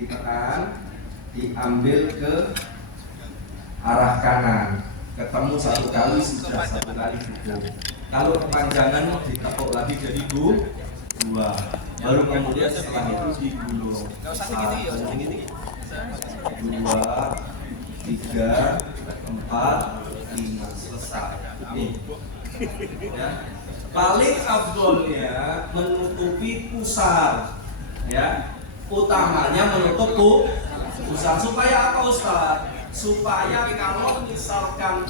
ditekan, diambil ke arah kanan, ketemu satu kali sudah, satu kali cukup. Kalau kepanjangan ditekuk lagi jadi dua, baru kemudian setelah itu digulung. 1, 2, 3, 4, 5, selesai. Nih, ya. Paling afdolnya menutupi pusar, ya. Utamanya menutup pusar supaya apa Ustaz? Supaya kalau misalkan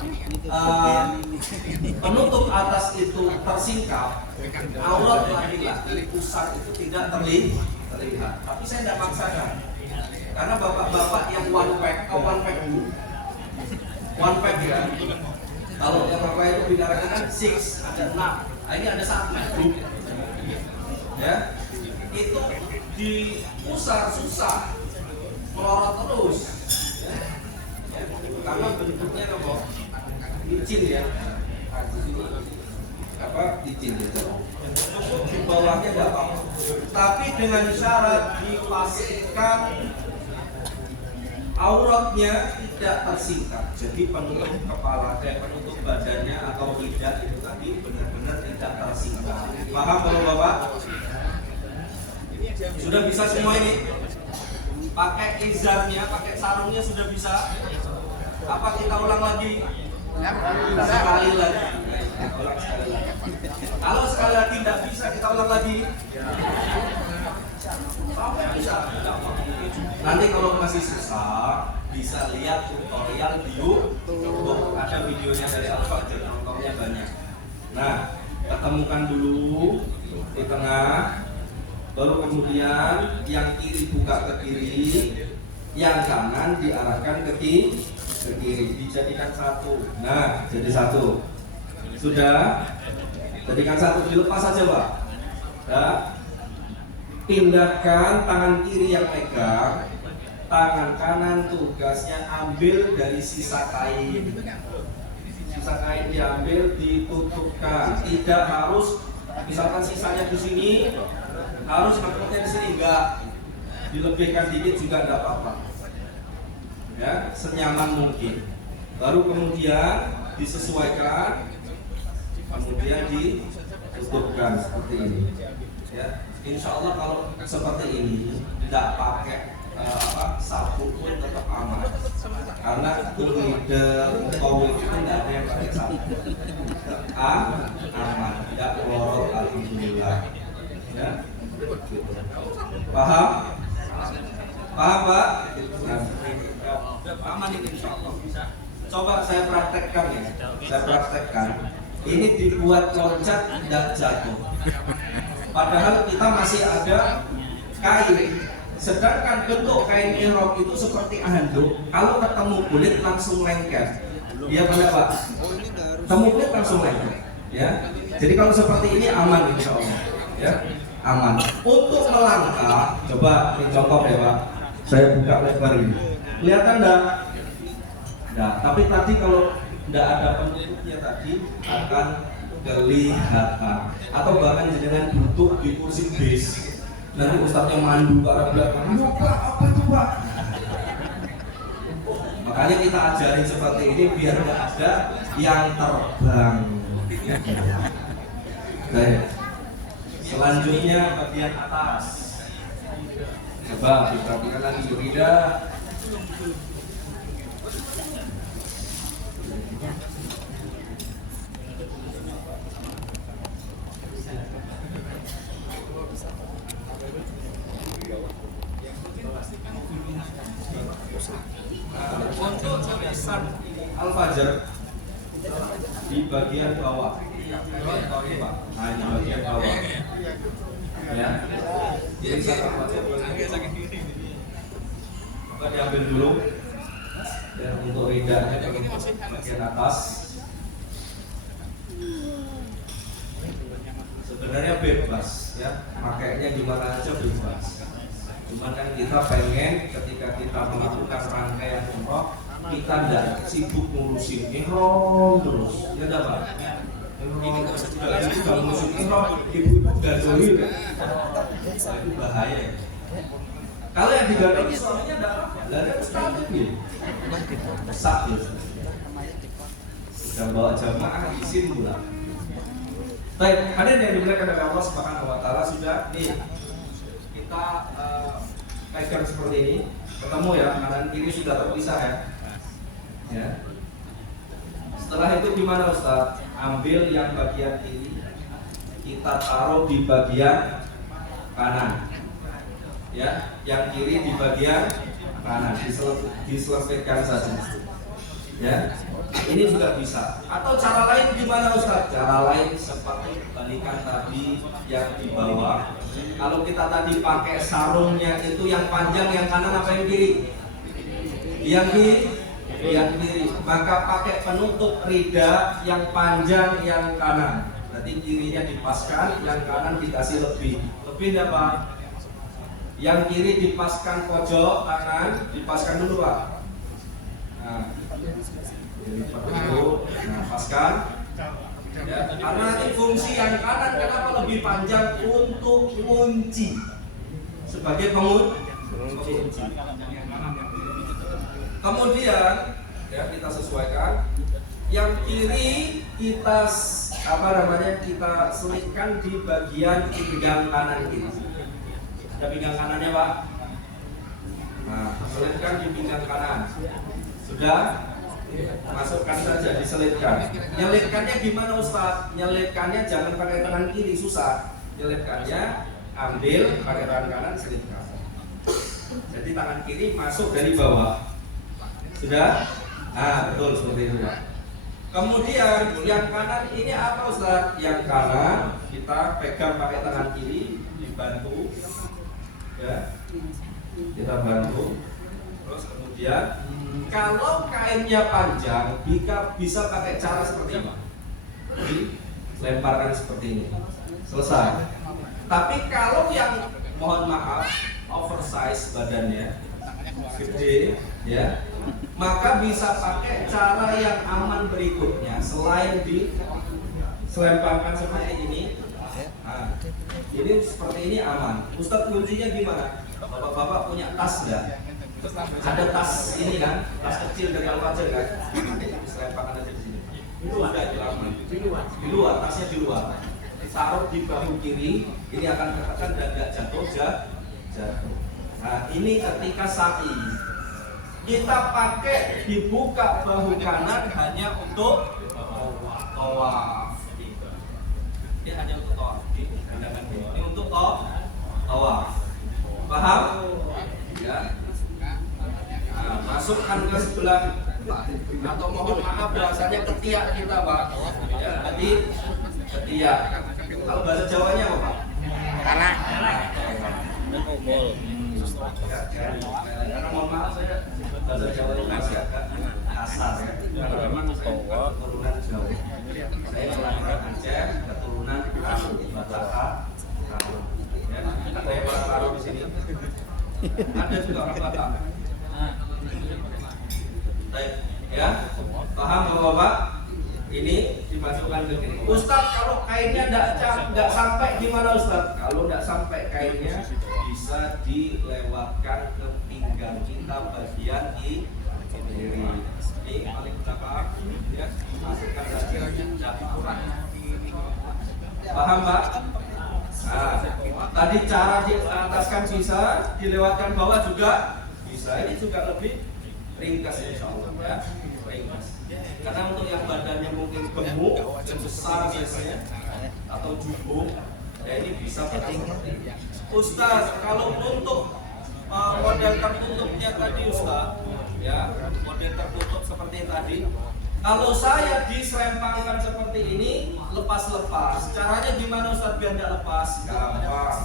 penutup atas itu tersingkap, aurat laki-laki pusar itu tidak terlihat. Tapi saya tidak maksakan, karena bapak-bapak yang one pack dulu, one pack ya. Kalau yang bapak itu bicarakan kan 6, ada 6, nah, ini ada 1, ya. Itu di pusar susah, melorot terus, ya. Karena bentuknya apa? Licin ya. Licin itu. Di bawahnya tidak apa-apa. Tapi dengan syarat dipastikan auratnya tidak tersingkap. Jadi penutup kepala, penutup badannya atau lidah itu tadi benar-benar tidak tersingkap. Paham kalau Bapak? Sudah bisa semua ini? Pakai izarnya, pakai sarungnya sudah bisa? Apa kita ulang lagi? Sekali lagi. Kalau sekali lagi tidak bisa, kita ulang lagi. Sampai bisa. Nanti kalau masih susah, bisa lihat tutorial di YouTube. Ada videonya dari Al-Fajr, contohnya banyak. Nah, ketemukan dulu di tengah. Baru kemudian yang kiri buka ke kiri, yang kanan diarahkan ke kiri, dijadikan satu. Nah, jadi satu. Sudah, jadikan satu, dilepas saja Pak. Nah, pindahkan tangan kiri yang pegang, tangan kanan tugasnya ambil dari sisa kain. Sisa kain diambil, ditutupkan. Tidak harus, misalkan sisanya di sini, harus makhluknya di sini, enggak, dilebihkan dikit juga enggak apa-apa, ya, senyaman mungkin. Baru kemudian disesuaikan, kemudian ditutupkan seperti ini, ya. Insya Allah kalau seperti ini tidak pakai sapu pun tetap aman, karena lidah kowik itu tidak ada yang pakai sapu, aman, tidak melorot, alhamdulillah, ya. Paham? Paham Pak? Aman ini insya Allah. Coba saya praktekkan ya. Saya praktekkan. Ini dibuat loncat tidak jatuh. Padahal kita masih ada kain. Sedangkan bentuk kain ihram itu seperti handuk. Kalau ketemu kulit langsung lengket. Iya benar Pak? Ketemu kulit langsung lengket. Ya. Jadi kalau seperti ini aman insya Allah. Ya. Aman. Untuk melangkah, coba ini contoh ya Pak. Saya buka lebar ini. Kelihatan enggak? Enggak. Tapi tadi kalau enggak ada penutupnya tadi akan kelihatan. Atau bahkan dengan duduk di kursi bis. Nanti ustadznya mandu ke arah belakang. Ayo Pak, apa itu Pak? Makanya kita ajarin seperti ini biar enggak ada yang terbang. Baik. Selanjutnya bagian atas. Coba diperhatikan lagi lidah. Untuk tulisan Al-Fajr di bagian bawah. Nah, ini bagian bawah. Ya. Jadi coba diambil dulu. Dan untuk ridahnya bagian atas. Sebenarnya bebas ya, makainya gimana aja bebas. Cuman kan kita pengen ketika kita melakukan rangkaian umroh, kita tidak sibuk ngurusin ihram terus. Ya enggak Pak? Ini sudah ngurusin ihram, ibu-ibu gak jolil. Itu bahaya. Kalau yang digandrungi suaminya enggak apa-apa. Lah kan stabil gitu. Stabil. Sudah bawa jamaah izin pula. Baik, hadirin yang dimuliakan oleh Allah Subhanahu wa taala, sudah nih kita pegang seperti ini. Ketemu ya, kanan kiri sudah terpisah ya. Ya. Setelah itu gimana Ustaz? Ambil yang bagian kiri, kita taruh di bagian kanan. Ya, yang kiri di bagian kanan, diselesaikan saja. Ya, ini juga bisa. Atau cara lain gimana Ustaz? Cara lain seperti balikan tadi yang di bawah. Kalau kita tadi pakai sarungnya itu yang panjang yang kanan apa yang kiri? Yang kiri, yang kiri. Maka pakai penutup rida yang panjang yang kanan. Berarti kirinya dipaskan, yang kanan dikasih lebih. Lebih enggak Pak? Yang kiri dipaskan pojok kanan, dipaskan dulu Pak. Nah, nah, paskan. Ya, karena nanti fungsi yang kanan kenapa lebih panjang untuk kunci sebagai pengunci. Kemudian ya kita sesuaikan. Yang kiri kita kita selipkan di bagian pinggang kanan kita. Ada pinggang kanannya Pak. Nah, selipkan di pinggang kanan. Sudah. Masukkan saja, diselipkan. Nyelipkannya gimana Ustaz? Nyelipkannya jangan pakai tangan kiri, susah. Nyelipkannya ambil pakai tangan kanan, selipkan. Jadi tangan kiri masuk dari bawah. Sudah? Nah, betul seperti itu Pak. Kemudian yang kanan ini apa Ustaz? Yang kanan kita pegang pakai tangan kiri, dibantu. Ya. Kita bantu. Terus kemudian kalau kainnya panjang, bisa pakai cara seperti ini. Dilemparkan seperti ini. Selesai. Tapi kalau yang mohon maaf oversize badannya, gede, ya, maka bisa pakai cara yang aman berikutnya. Selain diselemparkan seperti ini, nah, ini seperti ini aman. Ustadz kuncinya gimana? Bapak-bapak punya tas nggak? Ada tas ini kan, tas kecil dari Al-Fajr kan, diselemparkan aja di sini. Itu ada di aman. Di luar, tasnya di luar. Taruh di bahu kiri, ini akan ketekan dan nggak jatuh. Nah ini ketika sa'i, kita pakai dibuka bahu kanan hanya untuk tawaf. Ini hanya untuk tawaf. Ini untuk tawaf. Paham? Ya. Nah, masukkan ke sebelah atau mohon maaf bahasanya ketiak kita Pak. Ya, tadi ketiak. Kalau bahasa Jawanya apa Pak? Kalah. Karena mohon maaf saya bahasa Jawanya masih agak kasar ya. Karena memang saya keturunan Jawa. Saya kelahiran Aceh, keturunan Batak. Ya, saya Batak di sini. Ada juga orang Batak. Baik, ya, paham Bapak? Ini dimasukkan ke sini. Ustadz, kalau kainnya nggak sampai gimana Ustadz? Kalau nggak sampai kainnya bisa dilewatkan ke pinggang kita bagian kiri. Ini paling berapa? Ya, masukkan saja. Paham Pak? Nah, tadi cara diataskan bisa, dilewatkan bawah juga bisa. Ini juga lebih ringkas insya Allah ya, ringkas. Karena untuk yang badannya mungkin gemuk, yang besar biasanya atau jumbo, ya ini bisa pakai seperti ini. Ustaz, kalau untuk model tertutupnya tadi Ustaz, ya model tertutup seperti tadi. Kalau saya diselempangkan seperti ini, lepas-lepas. Caranya gimana Ustaz biar tidak lepas? Gampang.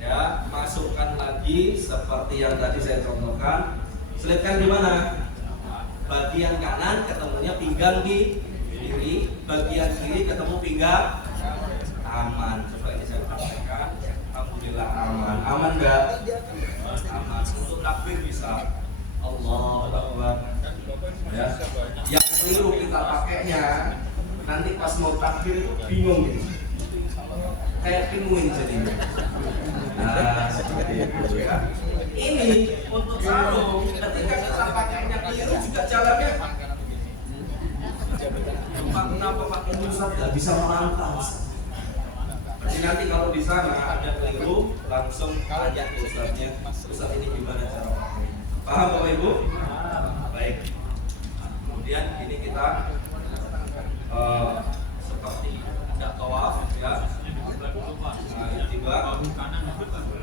Ya, masukkan lagi seperti yang tadi saya contohkan. Selipkan di mana? Bagian kanan ketemunya pinggang di kiri, bagian kiri ketemu pinggang. Aman. Coba ini saya praktekkan. Alhamdulillah aman. Aman enggak? Aman. Untuk takbir bisa. Allahu Akbar. Ya. Yang keliru kita pakainya nanti pas mau takbir itu bingung gitu. Kayak pinguin jadinya. Nah, seperti itu ya. Ini untuk sarung, ketika kita pakainya keliru juga jalannya. Pak, kenapa Pak ini Ustaz nggak bisa merantau? Berarti nanti kalau di sana ada keliru, langsung tanya ke Ustaznya, Ustaz ini gimana cara pakai? Paham Bapak Ibu? Baik. Kemudian ini kita seperti tidak tawaf ya. Tiba kita tiba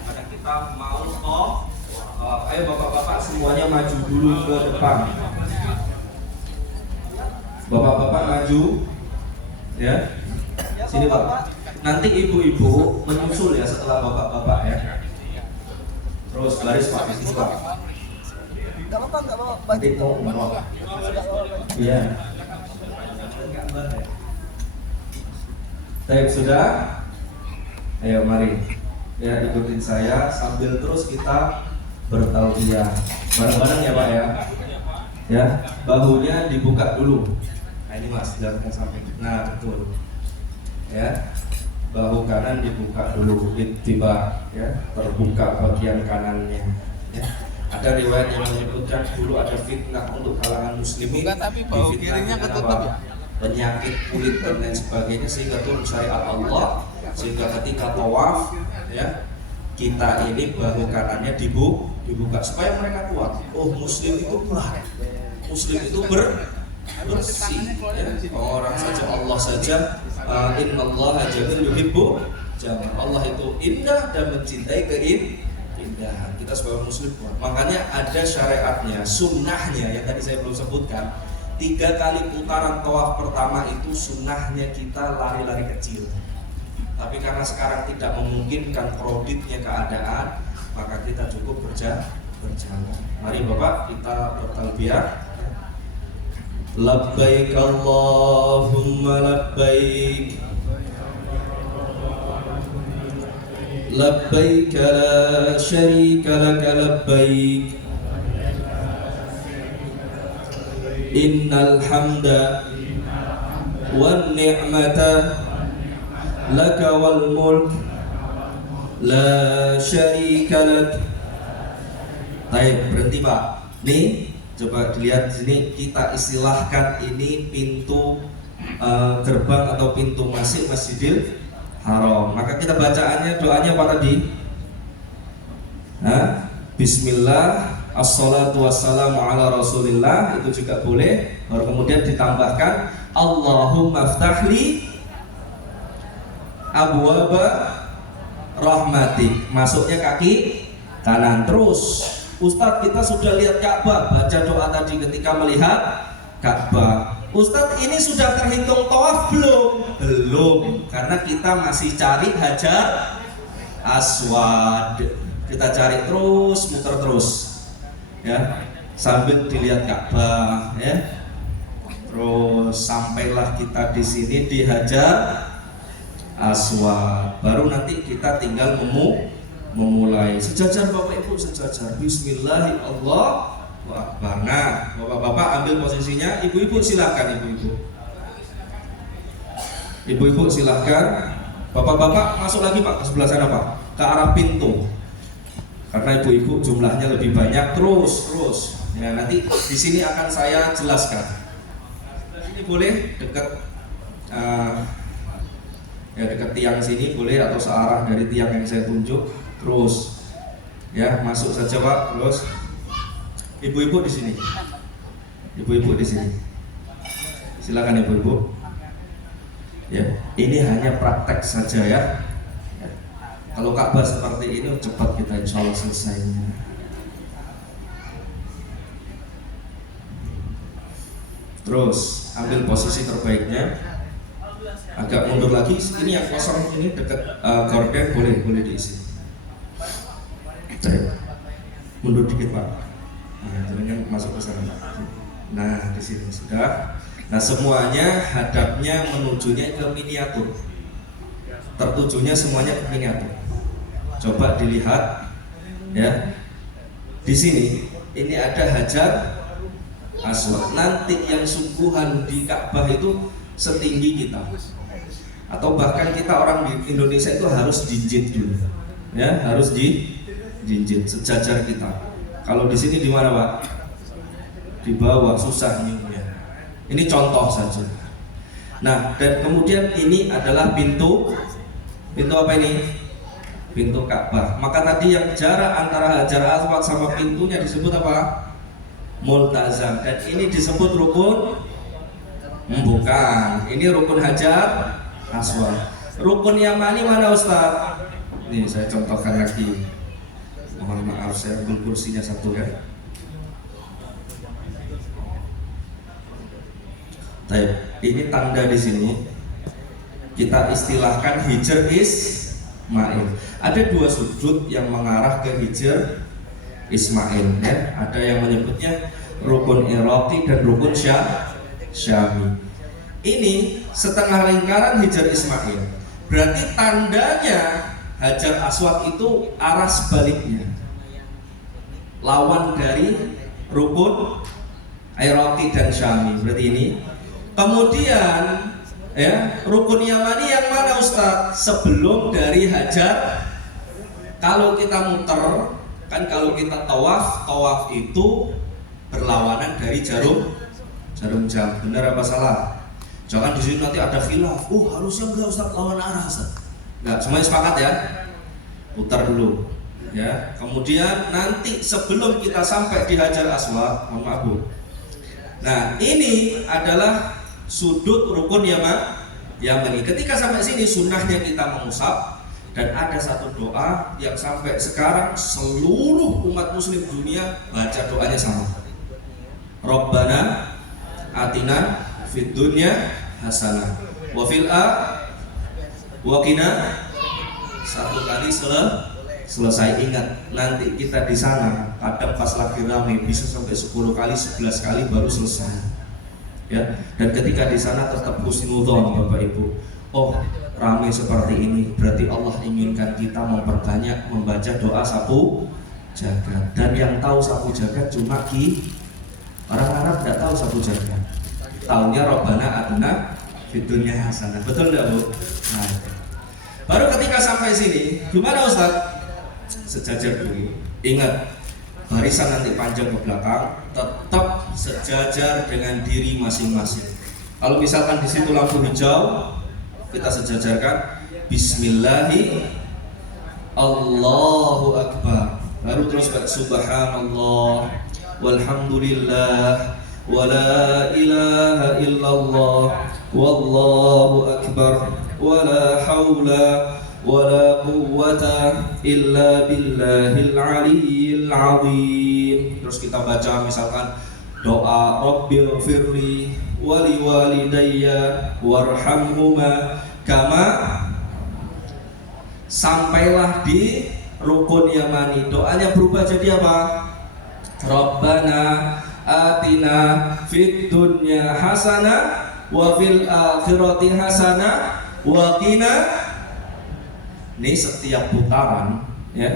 karena kita mau ayo bapak-bapak semuanya maju dulu ke depan. Bapak-bapak maju ya. Sini Pak. Nanti ibu-ibu menyusul ya setelah bapak-bapak ya. Terus baris Pak di sini Pak. Enggak apa-apa, enggak apa-apa. Nanti mau. Iya. Baik, sudah? Ayo mari. Ya, ikutin saya sambil terus kita bertauhiyah. Bareng-bareng ya, Pak ya. Ya, bahunya dibuka dulu. Nah, ini Mas, lihatkan sampai. Nah, betul. Ya. Bahu kanan dibuka dulu, tiba ya, terbuka bagian kanannya. Ya. Ada riwayat yang menyebutkan dulu ada fitnah untuk kalangan muslimin. Bukan, tapi bahu kirinya ketutup ya. Penyakit kulit dan lain sebagainya sehingga turun syariat Allah, sehingga ketika tawaf ya kita ini bahu kanannya dibuka supaya mereka kuat. Oh, muslim itu kuat, muslim itu bersih ya. Orang saja Allah saja innallaha jamilun yuhibbu jamal. Allah itu indah dan mencintai keindahan. Kita sebagai muslim kuat. Makanya ada syariatnya, sunnahnya yang tadi saya belum sebutkan. 3 kali putaran tawaf pertama itu sunnahnya kita lari-lari kecil. Tapi karena sekarang tidak memungkinkan kreditnya keadaan, maka kita cukup berjalan. Mari Bapak kita bertalbiyah. Labbaik Allahumma labbaik. Labbaik la syarika laka labbaik. Innal hamda wan ni'mata laka wal mulk la syarika lak. Baik, berhenti Pak. Nih, coba dilihat di sini, kita istilahkan ini pintu gerbang atau pintu masuk Masjidil Haram. Maka kita bacaannya doanya apa tadi? Bismillah, assalatu wassalamu ala rasulillah, itu juga boleh. Baru kemudian ditambahkan Allahumma ftahli abwaba rahmatik. Masuknya kaki kanan. Terus Ustadz, kita sudah lihat Ka'bah, baca doa tadi ketika melihat Ka'bah. Ustadz, ini sudah terhitung tawaf belum? Belum, karena kita masih cari Hajar Aswad. Kita cari terus, muter terus ya, sambil dilihat Ka'bah ya. Terus sampailah kita di sini di Hajar Aswad. Baru nanti kita tinggal memulai. Sejajar Bapak Ibu, sejajar. Bismillahirrahmanirrahim. Nah, Bapak-bapak ambil posisinya. Ibu-ibu silakan, ibu-ibu. Ibu-ibu silakan. Bapak-bapak masuk lagi Pak ke sebelah sana Pak, ke arah pintu. Karena ibu-ibu jumlahnya lebih banyak. Terus. Ya, nanti di sini akan saya jelaskan. Ini boleh dekat ya dekat tiang sini boleh, atau searah dari tiang yang saya tunjuk. Terus ya, masuk saja Pak. Terus ibu-ibu di sini. Ibu-ibu di sini. Silakan ibu-ibu. Ya, ini hanya praktek saja ya. Kalau Ka'bah seperti ini cepat kita insya Allah selesainya. Terus ambil posisi terbaiknya. Agak mundur lagi. Ini yang kosong ini dekat gorden, boleh diisi. Mundur dikit Pak. Nah, jangan masuk ke sana Pak. Nah, di sini sudah. Nah, semuanya hadapnya menujunya ke miniatur. Tertujunya semuanya ke miniatur. Coba dilihat ya. Di sini ini ada Hajar Aswad. Nanti yang sungguhan di Ka'bah itu setinggi kita. Atau bahkan kita orang di Indonesia itu harus jinjit dulu. Ya, harus dijinjit sejajar kita. Kalau di sini di mana, Pak? Di bawah, susah nyiumnya. Ini contoh saja. Nah, dan kemudian ini adalah pintu apa ini? Pintu Ka'bah. Maka tadi yang jarak antara Hajar Aswad sama pintunya disebut apa? Multazam. Dan ini disebut rukun? Bukan. Ini rukun Hajar Aswad. Rukun Yamani mana, Ustaz? Nih saya contohkan lagi. Mohon maaf saya ambil kursinya satu ya. Baik, ini tanda di sini kita istilahkan Hijr Ismail. Ada dua sudut yang mengarah ke Hijr Ismail ya. Ada yang menyebutnya rukun Iraqi dan rukun Syami. Ini setengah lingkaran Hijr Ismail. Berarti tandanya Hajar Aswad itu arah sebaliknya, lawan dari rukun Iraqi dan Syami. Berarti ini. Kemudian ya, rukun Yamani yang mana, Ustaz? Sebelum dari Hajar. Kalau kita muter, kan kalau kita tawaf itu berlawanan dari jarum jam. Benar apa salah? Jangan di sini nanti ada khilaf. Harusnya enggak, Ustaz, lawan arah, Ustaz. Enggak, semuanya sepakat ya. Putar dulu ya. Kemudian nanti sebelum kita sampai di Hajar Aswad, mohon maaf Bu. Nah, ini adalah sudut rukun Yamani. Ketika sampai sini sunnahnya kita mengusap, dan ada satu doa yang sampai sekarang seluruh umat muslim dunia baca doanya sama. Rabbana atina fid dunya hasanah wa fil wa qina. Satu kali selesai. Ingat, nanti kita di sana kadang pas lagi ramai bisa sampai 10 kali, 11 kali baru selesai. Ya, dan ketika di sana tetap husnudzon, Bapak Ibu. Ramai seperti ini berarti Allah inginkan kita memperbanyak membaca doa sapu jagat. Dan yang tahu sapu jagat cuma orang Arab, tidak tahu sapu jagat. Taunya Rabbana atina fid dunya hasanah. Betul enggak, Bu? Nah, baru ketika sampai sini, gimana Ustaz? Sejajar dulu. Ingat, barisan nanti panjang ke belakang, tetap sejajar dengan diri masing-masing. Kalau misalkan di situ lampu hijau, kita sejajarkan Bismillahi Allahu Akbar. Lalu terus Subhanallah walhamdulillah wala ilaha illallah wallahu akbar wala haula wala quwwata illa billahil aliyyil azim. Terus kita baca misalkan doa Rabbil firli wali walidayya warhamhuma kama. Sampailah di rukun Yamani, doanya berubah jadi apa? Rabbana atina fid dunya hasanah wa fil akhirati hasanah wa qina. Ini setiap putaran ya,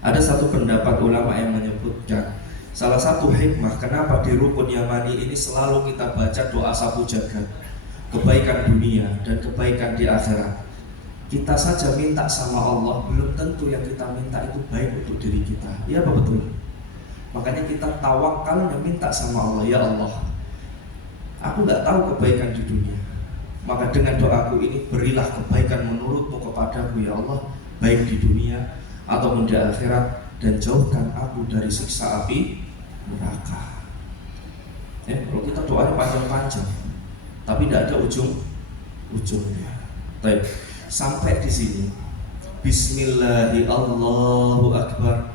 ada satu pendapat ulama yang menyebutkan salah satu hikmah kenapa di rukun Yamani ini selalu kita baca doa sapu jagat, kebaikan dunia dan kebaikan di akhirat. Kita saja minta sama Allah, belum tentu yang kita minta itu baik untuk diri kita. Iya apa betul? Makanya kita tawakalnya minta sama Allah, ya Allah, aku nggak tahu kebaikan di dunia, maka dengan doaku ini berilah kebaikan menurutmu kepadaku ya Allah, baik di dunia ataupun di akhirat, dan jauhkan aku dari siksa api neraka. Ya, kalau kita doanya panjang-panjang, tapi tidak ada ujungnya. Baik, sampai di sini, Bismillahi Allahu Akbar.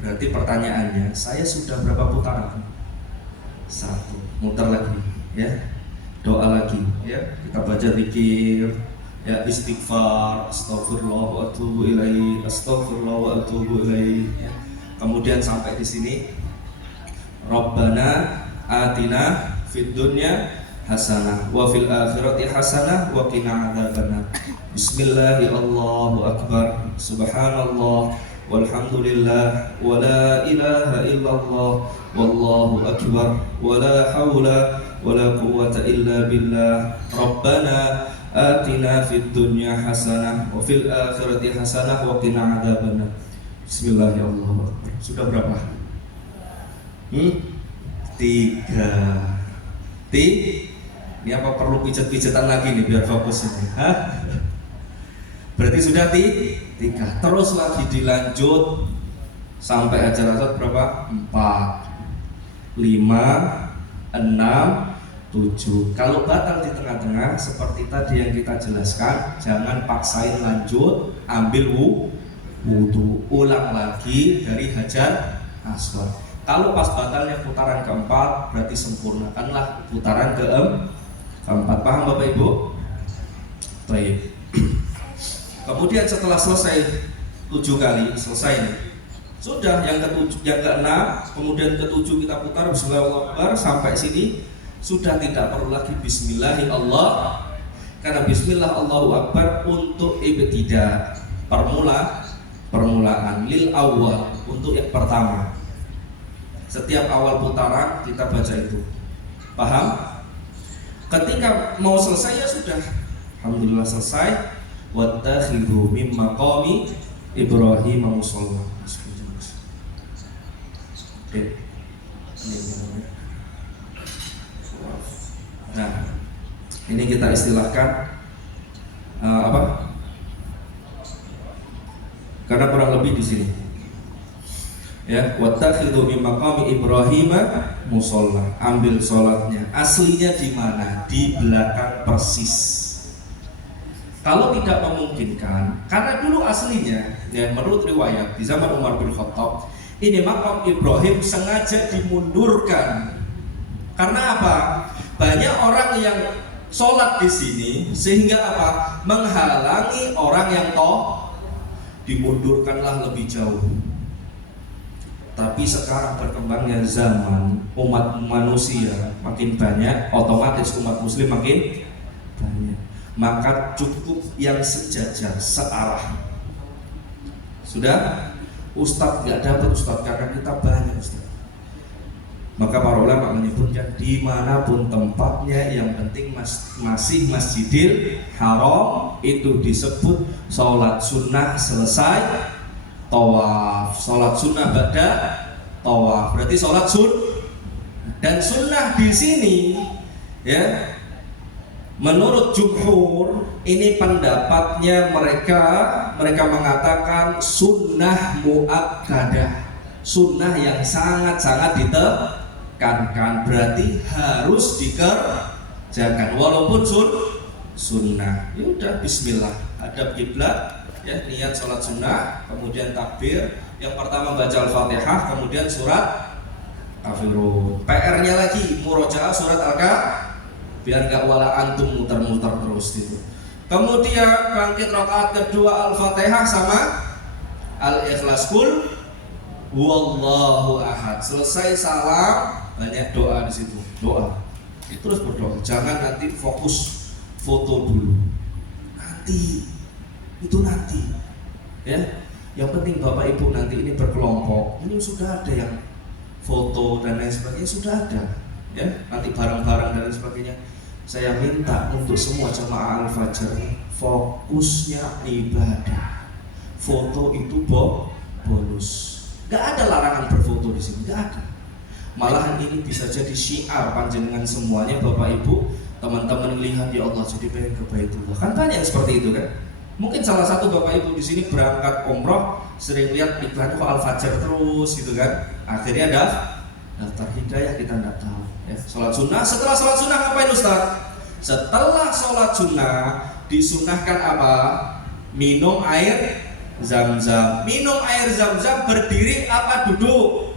Berarti pertanyaannya, saya sudah berapa putaran? 1. Muter lagi, ya. Doa lagi, ya. Kita baca zikir, ya, istighfar, astagfirullah wa atubu ilaih, astagfirullah wa atubu ilaih. Ya. Kemudian sampai di sini, Rabbana atina fid dunya hasanah wa fil akhirati hasanah wa qina adzabannar. Bismillahi Allahu akbar, subhanallah walhamdulillah wala ilaha illallah wallahu akbar wala haula wala quwwata illa billah. Rabbana atina fid dunya hasanah wa fil akhirati hasanah wa qina adzabannar. Bismillahirrahmanirrahim. Sudah berapa? 3. Ini apa perlu pijet-pijetan lagi nih biar fokus ini? Hah? Berarti sudah 3. Terus lagi dilanjut sampai ajar asad berapa? 4, 5, 6, 7. Kalau batal di tengah-tengah seperti tadi yang kita jelaskan, jangan paksain lanjut, ambil wudu, ulang lagi dari hajar aswad. Kalau pas batalnya putaran keempat, berarti sempurnakanlah putaran keempat. Paham Bapak Ibu? Baik. Kemudian setelah selesai 7 kali, selesai nih. Sudah yang ke-7, yang ke-6, kemudian ke-7 kita putar Bismillahirrahmanirrahim sampai sini. Sudah tidak perlu lagi Bismillahirrahmanirrahim, karena Bismillah Allahu Akbar untuk ibtidah, permulaan, lil awal, untuk yang pertama. Setiap awal putaran kita baca itu. Paham? Ketika mau selesai ya sudah, alhamdulillah selesai. Wattakhidhu min maqami Ibrahim musalla. Oke. Nah, ini kita istilahkan apa? Karena kurang lebih di sini. Ya, wattakhidhu min maqami Ibrahim musalla. Ambil sholatnya. Aslinya di mana? Di belakang persis. Kalau tidak memungkinkan, karena dulu aslinya, ya menurut riwayat di zaman Umar bin Khattab, ini makam Ibrahim sengaja dimundurkan. Karena apa? Banyak orang yang sholat di sini, sehingga apa? Menghalangi orang yang dimundurkanlah lebih jauh. Tapi sekarang berkembangnya zaman, umat manusia makin banyak, otomatis umat muslim makin banyak. Maka cukup yang sejajar, searah. Sudah? Ustadz gak dapat ustadz karena kita banyak ustadz. Maka para ulama menyebutkan dimanapun tempatnya, yang penting masih Masjidil Haram, itu disebut sholat sunnah selesai tawaf. Sholat sunnah ba'da tawaf berarti sholat dan sunnah di sini, ya, menurut jumhur ini pendapatnya mereka mengatakan sunnah muakkadah, sunnah yang sangat-sangat ditekankan, berarti harus dikerjakan walaupun sunnah. Ya udah, bismillah, hadap kiblat, ya, niat sholat sunnah, kemudian takbir, yang pertama baca Al-Fatihah, kemudian surat Kafirun. PR-nya lagi murojaah surat Al-Kahfi, biar gak wala antum muter-muter terus gitu. Kemudian bangkit rakaat kedua Al-Fatihah sama Al-Ikhlas, Qul Huwallahu ahad. Selesai salam, banyak doa di situ. Doa. Terus berdoa. Jangan nanti fokus foto dulu. Nanti. Itu nanti. Ya. Yang penting Bapak Ibu nanti ini berkelompok. Ini sudah ada yang foto dan lain sebagainya, sudah ada. Ya, nanti barang-barang dan lain sebagainya. Saya minta untuk semua jamaah Al-Fajr fokusnya ibadah. Foto itu bonus. Gak ada larangan berfoto di sini, gak ada. Malahan ini bisa jadi syiar panjenengan semuanya, Bapak Ibu, teman-teman lihat, ya Allah jadi pengen ke Baitullah. Kan banyak yang seperti itu kan. Mungkin salah satu Bapak Ibu di sini berangkat umroh sering lihat iklan kok Al-Fajr terus gitu kan. Akhirnya daftar hidayah kita tidak tahu. Ya, sholat sunnah. Setelah sholat sunnah ngapain Ustaz? Setelah sholat sunnah disunnahkan apa? Minum air Zam-zam. Minum air Zam-zam berdiri apa duduk?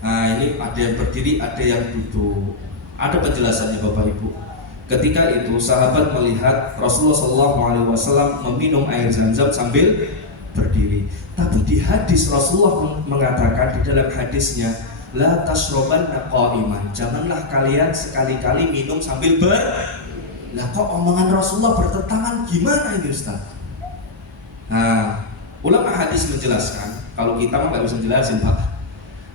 Nah ini ada yang berdiri, ada yang duduk. Ada penjelasannya Bapak Ibu. Ketika itu sahabat melihat Rasulullah SAW meminum air Zam-zam sambil berdiri. Tapi di hadis Rasulullah mengatakan di dalam hadisnya, la tashrobanna qa'iman. Janganlah kalian sekali-kali minum sambil Lah kok omongan Rasulullah bertentangan, gimana ini Ustaz? Nah, ulama hadis menjelaskan, kalau kita mah nggak bisa jelasin Pak.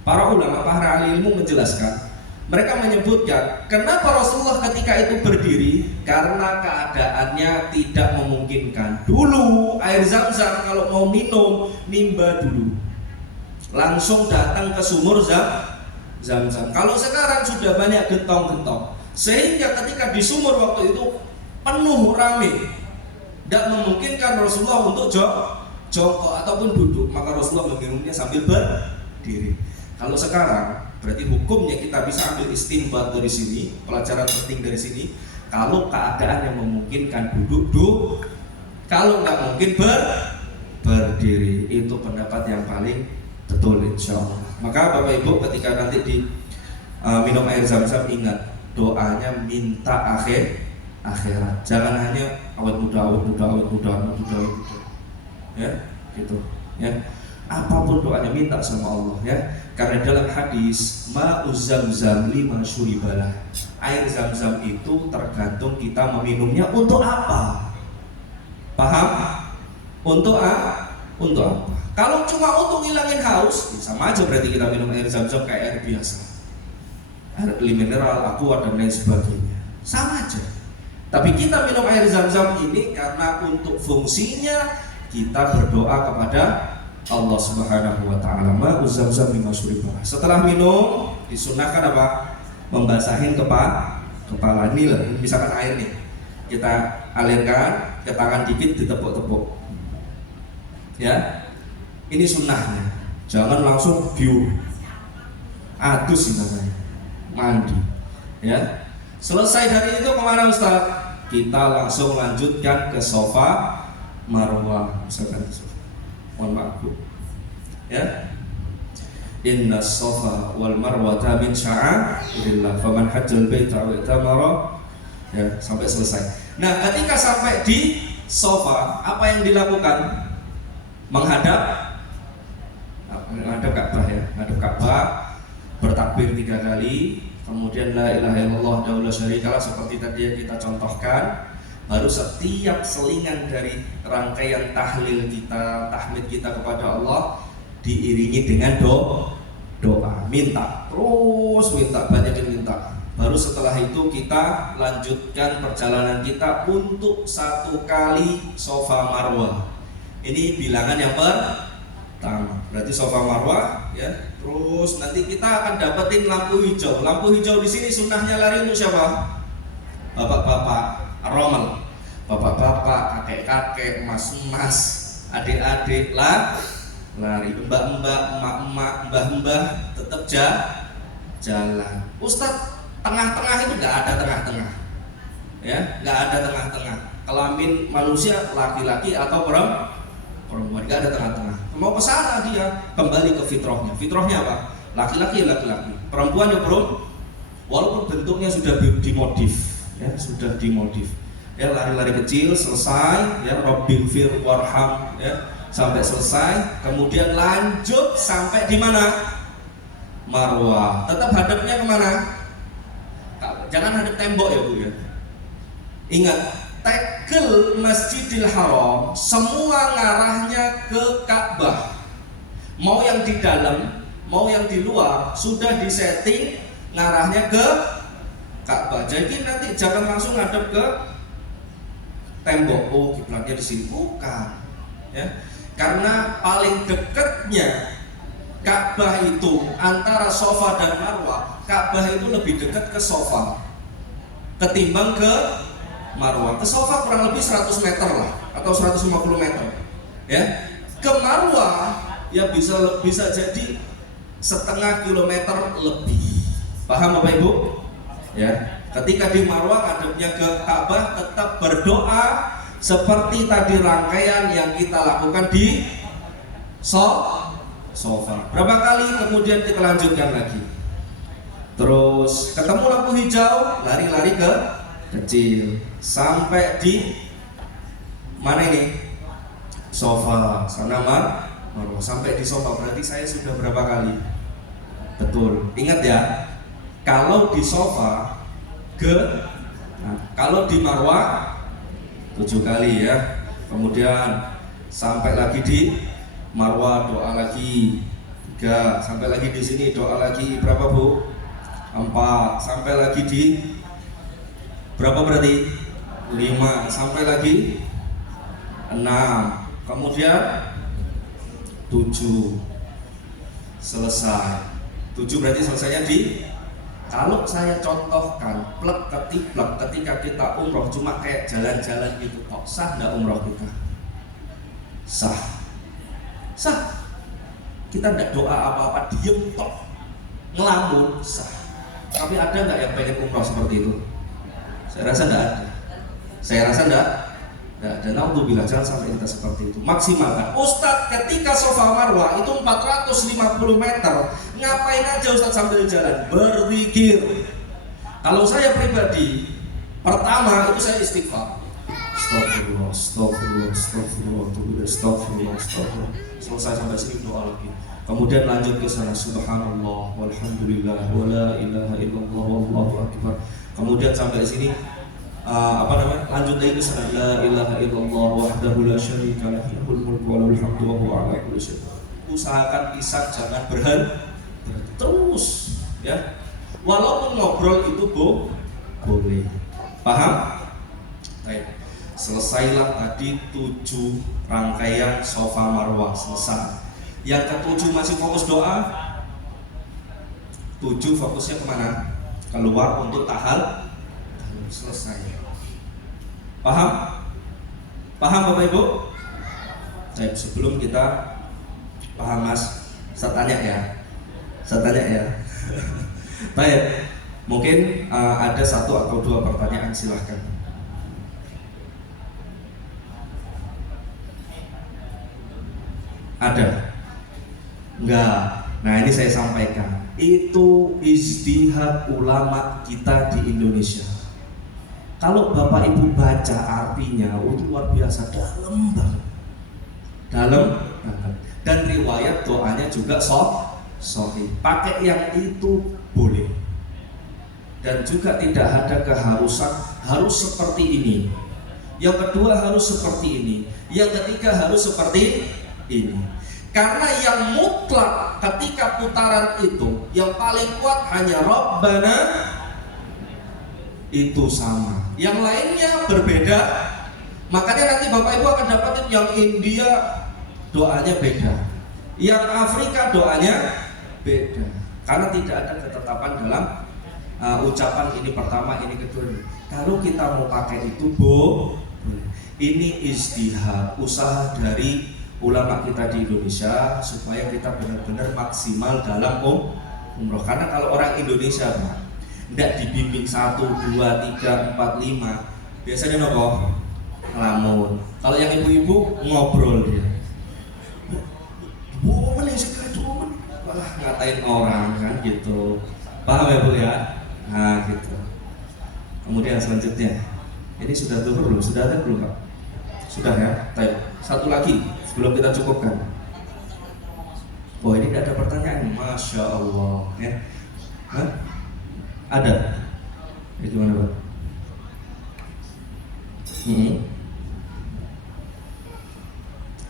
Para ulama, para ahli ilmu menjelaskan Mereka menyebutkan, kenapa Rasulullah ketika itu berdiri? Karena keadaannya tidak memungkinkan. Dulu air Zam-Zam kalau mau minum, nimba dulu, langsung datang ke sumur Zam-Zam. Kalau sekarang sudah banyak gentong-gentong, sehingga ketika di sumur waktu itu penuh rame, tidak memungkinkan Rasulullah untuk jongkok ataupun duduk, maka Rasulullah meminumnya sambil berdiri. Kalau sekarang berarti hukumnya kita bisa ambil istinbat dari sini, pelajaran penting dari sini. Kalau keadaan yang memungkinkan duduk, kalau nggak mungkin berdiri, itu pendapat yang paling betul insya Allah. Maka Bapak Ibu ketika nanti di minum air Zam-Zam, ingat doanya minta akhirat. Jangan hanya awet muda, ya gitu ya. Apapun doanya minta sama Allah ya. Karena dalam hadis ma'uz Zam-Zam lima syuribalah, air Zam-Zam itu tergantung kita meminumnya untuk apa. Paham? Untuk apa? Kalau cuma untuk ngilangin haus, ya sama aja berarti kita minum air Zam-Zam kayak air biasa, air mineral, aqua dan lain sebagainya, sama aja. Tapi kita minum air Zam-Zam ini karena untuk fungsinya kita berdoa kepada Allah Subhanahu wa taala. Ma'uz Zam-Zam lima syuribalah. Setelah minum disunahkan apa? Membasahin kepala. Ini loh, misalkan air nih, kita alirkan ke tangan dikit, ditepuk-tepuk. Ya. Ini sunnahnya. Jangan langsung biu. Adus ini namanya. Mandi. Ya. Selesai dari itu kemana Ustaz? Kita langsung lanjutkan ke sofa Marwah, misalkan sofa. Mohon maaf Bu. Ya. Inna sofa wal marwata min sya'airillah faman hajjal baita wa i'tamara, ya, sampai selesai. Nah, ketika sampai di sofa, apa yang dilakukan? Menghadap Ka'bah ya, menghadap Ka'bah, bertakbir 3 kali, kemudian la ilaha illallah wahdahu la syarikalah seperti tadi yang kita contohkan. Baru setiap selingan dari rangkaian tahlil kita, tahmid kita kepada Allah diiringi dengan doa, minta, terus minta, banyakin minta. Baru setelah itu kita lanjutkan perjalanan kita untuk 1 kali sofa Marwah. Ini bilangan yang pertama. Berarti sofa Marwah ya. Terus nanti kita akan dapetin lampu hijau. Lampu hijau di sini sunnahnya lari untuk siapa? Bapak-bapak Romal, bapak-bapak, kakek-kakek, mas-mas, adik-adik lari, mbak-mbak, emak-emak, mbah-mbah tetap jalan. Ustadz, tengah-tengah itu nggak ada tengah-tengah, ya, nggak ada tengah-tengah. Kelamin manusia laki-laki atau perempuan, nggak ada tengah-tengah. Mau ke sana dia kembali ke fitrahnya. Fitrahnya apa? Laki-laki ya laki-laki, perempuan ya perempuan. Walaupun bentuknya sudah dimodif. Ya, sudah dimodif. Ya, lari-lari kecil selesai, ya, Rabbil fir warham, ya, sampai selesai. Kemudian lanjut sampai di mana? Marwah. Tetap hadapnya kemana? Jangan hadap tembok ya Bu ya. Ingat, tekel Masjidil Haram semua ngarahnya ke Ka'bah. Mau yang di dalam, mau yang di luar sudah disetting ngarahnya ke Ka'bah. Jadi nanti jangan langsung ngadep ke tembok. Oh, kiblatnya di sini, bukan. Ya. Karena paling dekatnya Ka'bah itu antara Sofa dan Marwah, Ka'bah itu lebih dekat ke Sofa ketimbang ke Marwah. Ke Sofa kurang lebih 100 meter lah atau 150 meter. Ya. Ke Marwah ya bisa jadi setengah kilometer lebih. Paham Bapak Ibu? Ya, ketika di Marwah ngadepnya ke Ka'bah, tetap berdoa seperti tadi rangkaian yang kita lakukan di sofa. Berapa kali kemudian kita lanjutkan lagi. Terus ketemu lampu hijau, lari-lari ke kecil sampai di mana ini? Sofa. Sana Marwah. Sampai di sofa berarti saya sudah berapa kali? Betul. Ingat ya. Kalau di sofa kalau di Marwah 7 kali ya. Kemudian sampai lagi di Marwah doa lagi 3, sampai lagi di sini doa lagi berapa Bu? 4, sampai lagi di berapa berarti? 5, sampai lagi 6, kemudian 7, selesai. 7 berarti selesainya di, kalau saya contohkan plek ketika kita umroh cuma kayak jalan-jalan gitu kok, sah nggak umroh kita? Sah. Kita nggak doa apa-apa, diem tok ngelamun, sah. Tapi ada nggak yang pengen umroh seperti itu? Saya rasa nggak ada. Dan naudzubillah, jangan sampai kita seperti itu. Maksimalkan. Ustadz, ketika Safa Marwah itu 450 meter, ngapain aja Ustadz sambil jalan? Berzikir. Kalau saya pribadi, pertama itu saya istighfar. Astagfirullah. Selesai sampai sini doa lagi. Kemudian lanjut ke sana, subhanallah walhamdulillah wala ilaha illallah wallahu akbar. Kemudian sampai sini lanjut lagi ke sana, la ilaha illallah wahdahu la syarika lah, lahul mulku wa lahul hamdu wa huwa ala kulli syai'in. Usahakan lisan jangan berhenti terus, ya. Walaupun ngobrol itu boleh. Paham? Baik. Selesailah tadi 7 rangkaian Safa Marwah, selesai. Yang ke-7 masih fokus doa. 7 fokusnya kemana? Keluar untuk tahal. Selesai. Paham Bapak Ibu? Baik, sebelum kita paham Mas, saya tanya ya. Baik, mungkin ada 1 atau 2 pertanyaan, silahkan. Ada? Enggak. Nah, ini saya sampaikan. Itu ijtihad ulama kita di Indonesia. Kalau Bapak Ibu baca artinya, itu luar biasa, dalam banget. Dan riwayat doanya juga sahih. Pakai yang itu boleh. Dan juga tidak ada keharusan harus seperti ini. Yang kedua harus seperti ini. Yang ketiga harus seperti ini. Karena yang mutlak ketika putaran itu, yang paling kuat hanya Rabbana, itu sama. Yang lainnya berbeda. Makanya nanti Bapak Ibu akan dapatin yang India doanya beda, yang Afrika doanya beda. Karena tidak ada ketetapan dalam ucapan ini pertama, ini kedua. Kalau kita mau pakai itu ini ijtihad, usaha dari ulama kita di Indonesia supaya kita benar-benar maksimal dalam umroh. Karena kalau orang Indonesia tidak dibimbing 1, 2, 3, 4, 5, biasanya nopo ngelamun. Kalau yang ibu-ibu ngobrol dia, malah ngatain orang kan gitu. Paham ya Bu ya? Nah gitu. Kemudian selanjutnya, ini sudah zuhur belum? Sudah ada belum Pak? Sudah ya. Baik. 1 lagi sebelum kita cukupkan. Oh, ini tidak ada pertanyaan. Masya Allah ya. Hah? Ada? Itu mana Pak?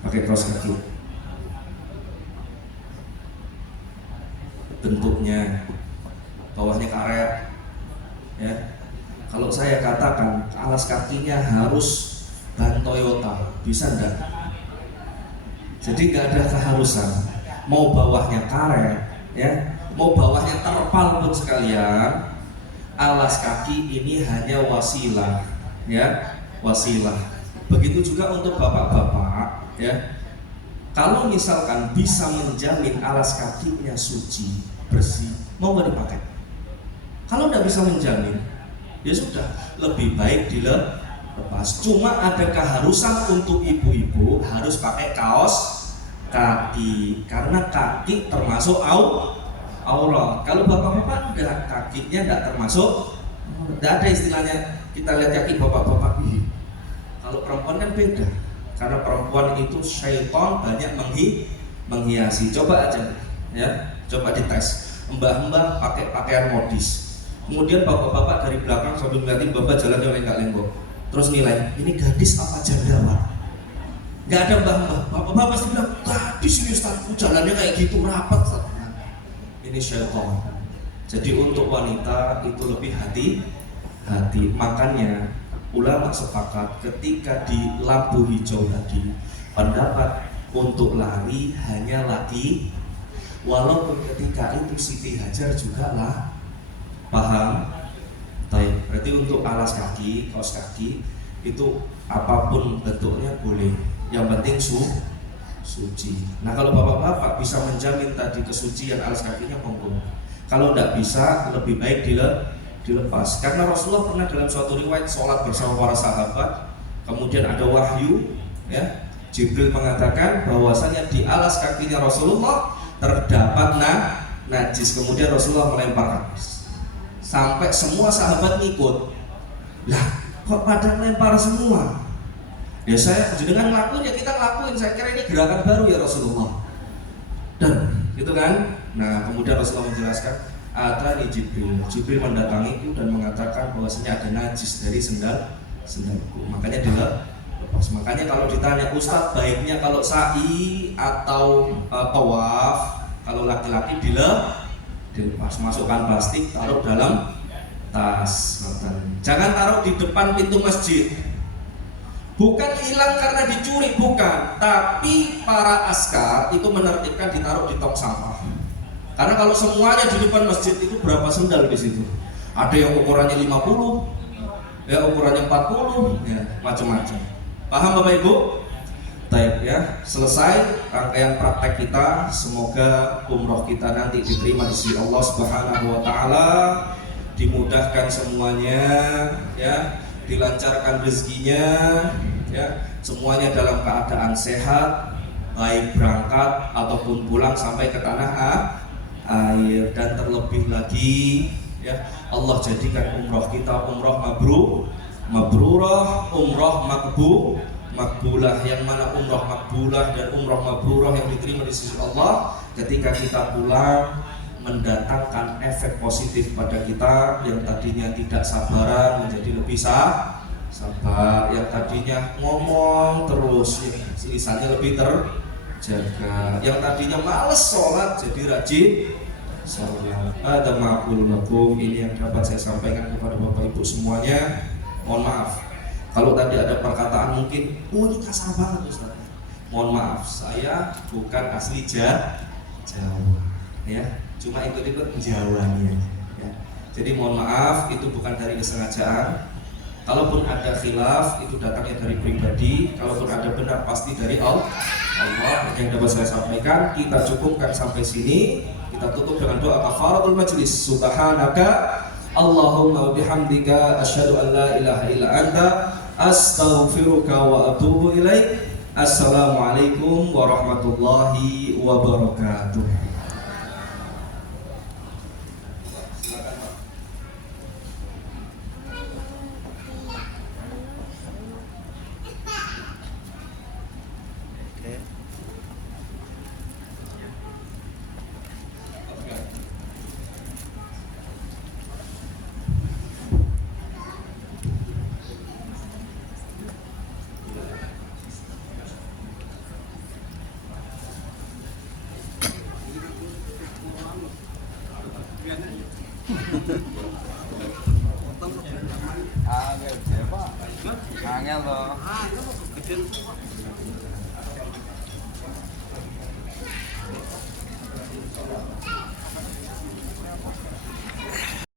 Pakai kaos kaki. Bentuknya bawahnya karet ya. Kalau saya katakan alas kakinya harus ban Toyota, bisa enggak? Jadi nggak ada keharusan mau bawahnya karet ya, mau bawahnya terpal pun sekalian. Alas kaki ini hanya wasilah ya, wasilah. Begitu juga untuk bapak-bapak ya. Kalau misalkan bisa menjamin alas kakinya suci, bersih, mau nggak dipakai? Kalau nggak bisa menjamin, ya sudah, lebih baik dilepas. Cuma ada keharusan untuk ibu-ibu harus pakai kaos kaki, karena kaki termasuk aurat. Kalau bapak-bapak enggak, kakinya enggak termasuk, enggak ada istilahnya kita lihat kaki bapak-bapak. Kalau perempuan kan beda, karena perempuan itu syaitan banyak menghiasi. Coba aja ya, coba dites. Mbak-mbak pakai pakaian modis, kemudian bapak-bapak dari belakang sambil ngeliatin bapak jalannya lenggak-lenggok, terus nilai ini gadis apa janda Pak? Nggak ada mbak-mbak, bapak-bapak pasti bilang gadis ini Ustaz, jalannya kayak gitu rapat. Ini syaitan. Jadi untuk wanita itu lebih hati-hati. Makanya ulama sepakat ketika di lampu hijau tadi, pendapat untuk lari hanya laki. Walaupun ketika itu Siti Hajar juga lah, paham? Baik, berarti untuk alas kaki, kaos kaki itu apapun bentuknya boleh. Yang penting suci. Nah kalau bapak-bapak bisa menjamin tadi kesucian alas kakinya, monggo. Kalau tidak bisa, lebih baik dilepas. Karena Rasulullah pernah dalam suatu riwayat sholat bersama para sahabat, kemudian ada wahyu, ya, Jibril mengatakan bahwasanya di alas kakinya Rasulullah terdapat najis. Kemudian Rasulullah melempar sampai semua sahabat ngikut. Lah, kok pada melempar semua? Ya saya dengan ngelakuin, ya kita ngelakuin. Saya kira ini gerakan baru ya Rasulullah. Dan gitu kan. Nah kemudian Rasulullah menjelaskan, ada di Jibril mendatangiku dan mengatakan bahwasanya ada najis dari sendalku. Makanya dilepas. Makanya kalau ditanya Ustadz, baiknya kalau sa'i atau tawaf, kalau laki-laki dilepas, masukkan plastik, taruh dalam tas. Jangan taruh di depan pintu masjid. Bukan hilang karena dicuri, bukan. Tapi para askar itu menertibkan ditaruh di tong sampah. Karena kalau semuanya di depan masjid itu berapa sendal di situ? Ada yang ukurannya 50, ya ukurannya 40, ya macam-macam. Paham Bapak Ibu? Baik ya, selesai rangkaian praktek kita. Semoga umroh kita nanti diterima di sisi Allah Subhanahu wa taala, dimudahkan semuanya, ya, dilancarkan rezekinya, ya, semuanya dalam keadaan sehat, baik berangkat ataupun pulang sampai ke tanah air. Dan terlebih lagi, ya, Allah jadikan umroh kita umroh mabrurah, umroh makbulah, yang mana umroh makbulah dan umroh mabrurah yang diterima di sisi Allah ketika kita pulang mendatangkan efek positif pada kita. Yang tadinya tidak sabaran menjadi lebih sabar, yang tadinya ngomong terus, ya, lisannya lebih terjaga, yang tadinya males sholat jadi rajin sholat. Ada ma'qul lakum, ini yang dapat saya sampaikan kepada Bapak Ibu semuanya. Mohon maaf kalau tadi ada perkataan mungkin, oh ini kasar banget Ustaz. Mohon maaf, saya bukan asli Jawa, ya, cuma ikut-ikut Jawanya, ya. Jadi mohon maaf, itu bukan dari kesengajaan. Kalaupun ada khilaf, itu datangnya dari pribadi. Kalaupun ada benar, pasti dari Allah. Yang dapat saya sampaikan, kita cukupkan sampai sini. Kita tutup dengan doa kafaratul majlis. Subhanaka Allahumma bihamdika asyhadu an la ilaha illa anta astaghfiruka wa atubu ilaik. Assalamualaikum warahmatullahi wabarakatuh. Angel loh.